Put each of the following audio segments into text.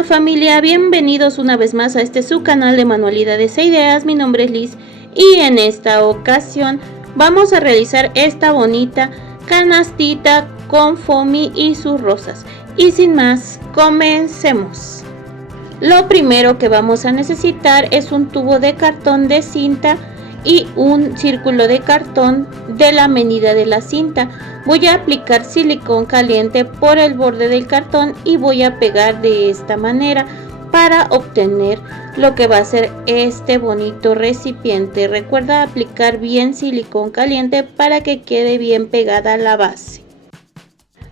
Hola familia, bienvenidos una vez más a este su canal de manualidades e ideas. Mi nombre es Liz y en esta ocasión vamos a realizar esta bonita canastita con foamy y sus rosas. Y sin más, comencemos. Lo primero que vamos a necesitar es un tubo de cartón de cinta y un círculo de cartón de la medida de la cinta. Voy a aplicar silicón caliente por el borde del cartón y voy a pegar de esta manera para obtener lo que va a ser este bonito recipiente. Recuerda aplicar bien silicón caliente para que quede bien pegada la base.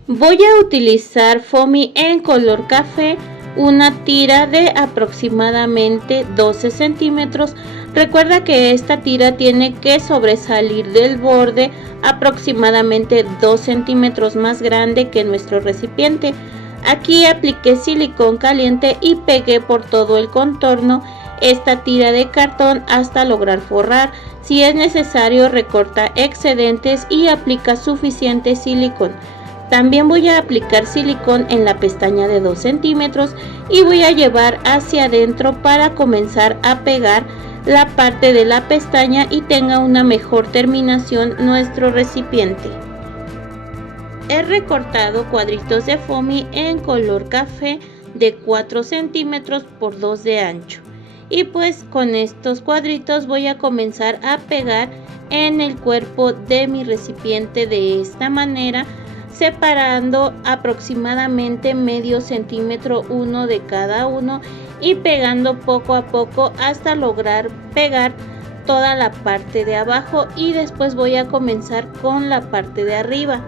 Voy a utilizar foamy en color café, una tira de aproximadamente 12 centímetros. Recuerda que esta tira tiene que sobresalir del borde aproximadamente 2 centímetros más grande que nuestro recipiente. Aquí apliqué silicón caliente y pegué por todo el contorno esta tira de cartón hasta lograr forrar. Si es necesario, recorta excedentes y aplica suficiente silicón. También voy a aplicar silicón en la pestaña de 2 centímetros y voy a llevar hacia adentro para comenzar a pegar la parte de la pestaña y tenga una mejor terminación nuestro recipiente. He recortado cuadritos de foamy en color café de 4 centímetros por 2 de ancho. Y pues con estos cuadritos voy a comenzar a pegar en el cuerpo de mi recipiente de esta manera, separando aproximadamente medio centímetro uno de cada uno y pegando poco a poco hasta lograr pegar toda la parte de abajo, y después voy a comenzar con la parte de arriba.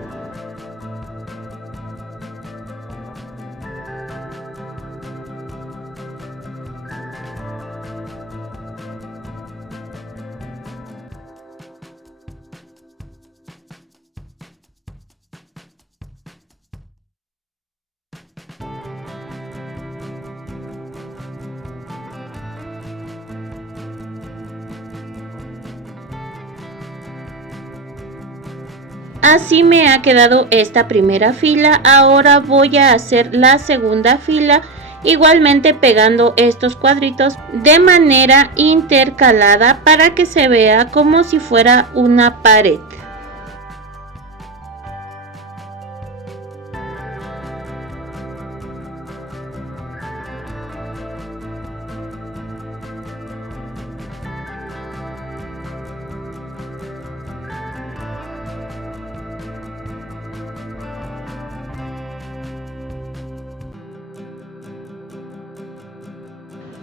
Así me ha quedado esta primera fila. Ahora voy a hacer la segunda fila, igualmente pegando estos cuadritos de manera intercalada para que se vea como si fuera una pared.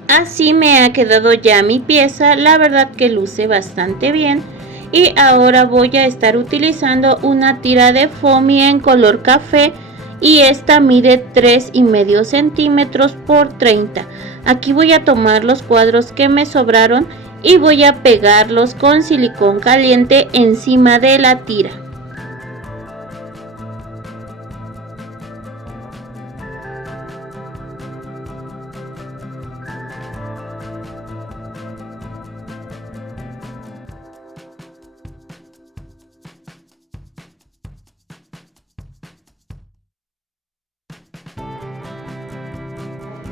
Así me ha quedado ya mi pieza, la verdad que luce bastante bien. Y ahora voy a estar utilizando una tira de foamy en color café y esta mide 3,5 centímetros por 30. Aquí voy a tomar los cuadros que me sobraron y voy a pegarlos con silicón caliente encima de la tira.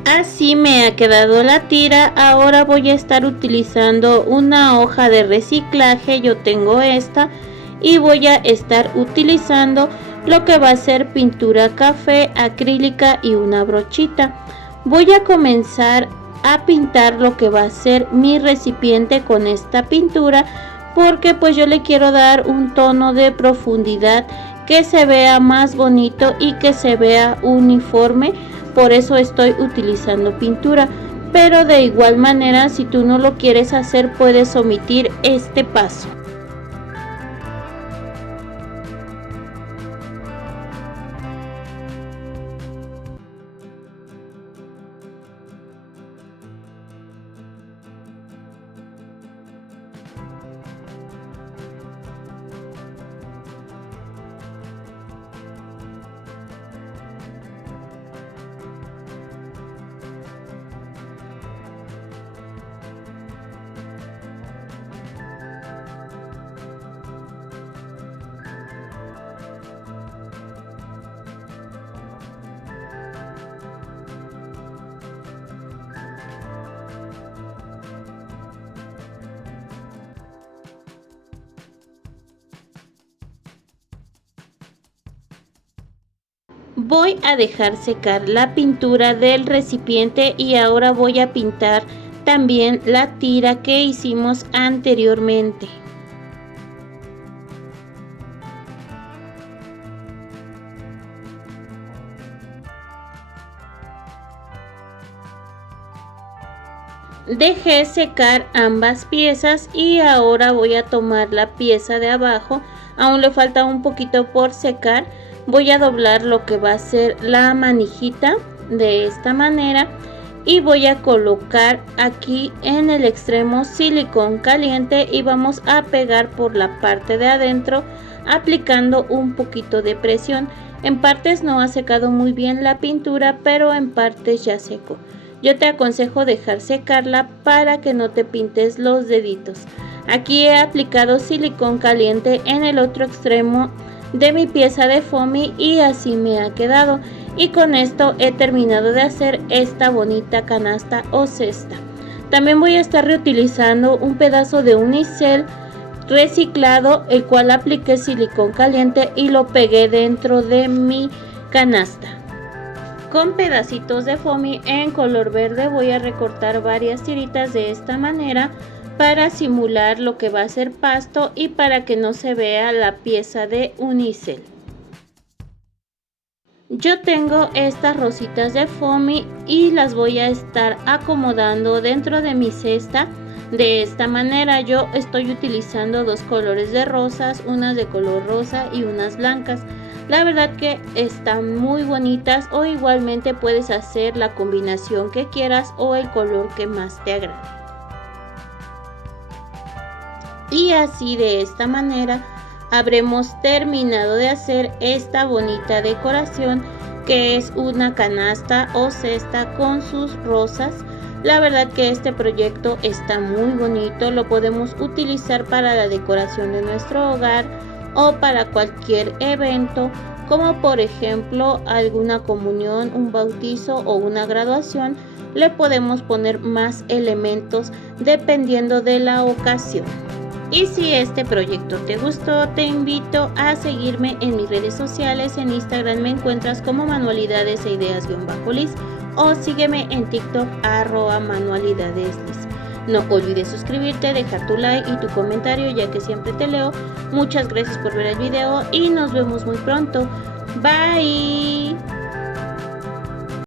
Así me ha quedado la tira. Ahora voy a estar utilizando una hoja de reciclaje, yo tengo esta, y voy a estar utilizando lo que va a ser pintura café acrílica y una brochita. Voy a comenzar a pintar lo que va a ser mi recipiente con esta pintura, porque pues yo le quiero dar un tono de profundidad que se vea más bonito y que se vea uniforme. Por eso estoy utilizando pintura, pero de igual manera, si tú no lo quieres hacer, puedes omitir este paso. Voy a dejar secar la pintura del recipiente y ahora voy a pintar también la tira que hicimos anteriormente. Dejé secar ambas piezas y ahora voy a tomar la pieza de abajo, aún le falta un poquito por secar. Voy a doblar lo que va a ser la manijita de esta manera y voy a colocar aquí en el extremo silicón caliente y vamos a pegar por la parte de adentro aplicando un poquito de presión. En partes no ha secado muy bien la pintura, pero en partes ya secó. Yo te aconsejo dejar secarla para que no te pintes los deditos. Aquí he aplicado silicón caliente en el otro extremo de mi pieza de foamy y así me ha quedado. Y con esto he terminado de hacer esta bonita canasta o cesta. También voy a estar reutilizando un pedazo de unicel reciclado, el cual apliqué silicón caliente y lo pegué dentro de mi canasta. Con pedacitos de foamy en color verde voy a recortar varias tiritas de esta manera para simular lo que va a ser pasto y para que no se vea la pieza de unicel. Yo tengo estas rositas de foamy y las voy a estar acomodando dentro de mi cesta. De esta manera yo estoy utilizando dos colores de rosas, unas de color rosa y unas blancas. La verdad que están muy bonitas, o igualmente puedes hacer la combinación que quieras o el color que más te agrade. Y así de esta manera habremos terminado de hacer esta bonita decoración que es una canasta o cesta con sus rosas. La verdad que este proyecto está muy bonito, lo podemos utilizar para la decoración de nuestro hogar o para cualquier evento, como por ejemplo alguna comunión, un bautizo o una graduación. Le podemos poner más elementos dependiendo de la ocasión. Y si este proyecto te gustó, te invito a seguirme en mis redes sociales. En Instagram me encuentras como manualidades e ideas-lis o sígueme en TikTok @manualidadeslis. No olvides suscribirte, dejar tu like y tu comentario, ya que siempre te leo. Muchas gracias por ver el video y nos vemos muy pronto. Bye.